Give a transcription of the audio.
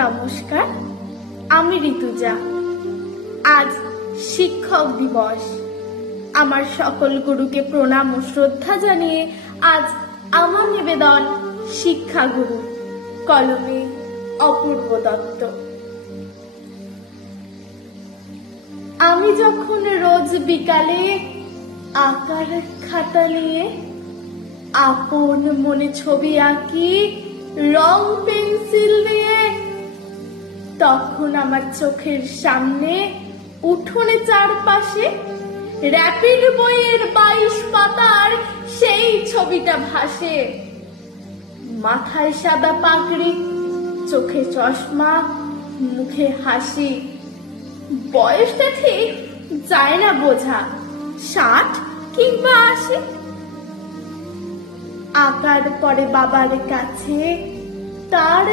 নমস্কার, আমি ঋতুজা। আজ শিক্ষক দিবস। আমার সকল গুরুকে প্রণাম ও শ্রদ্ধা জানিয়ে আজ আমার নিবেদন শিক্ষাগুরু, কলমে অপূর্ব দত্ত। আমি যখন রোজ বিকালে আঁকার খাতা নিয়ে আপন মনে ছবি আঁকি রং পেন্সিল দিয়ে, তখন আমার চোখের সামনে উঠোনে চারপাশে র্যাপিড বইয়ের 22 পাতার সেই ছবিটা ভাসে। মাথায় সাদা পাগড়ি, চোখে চশমা, মুখে হাসি। বয়সটা ঠিক যায় না বোঝা, 60 কিংবা 80। আঁকার পরে বাবার কাছে তার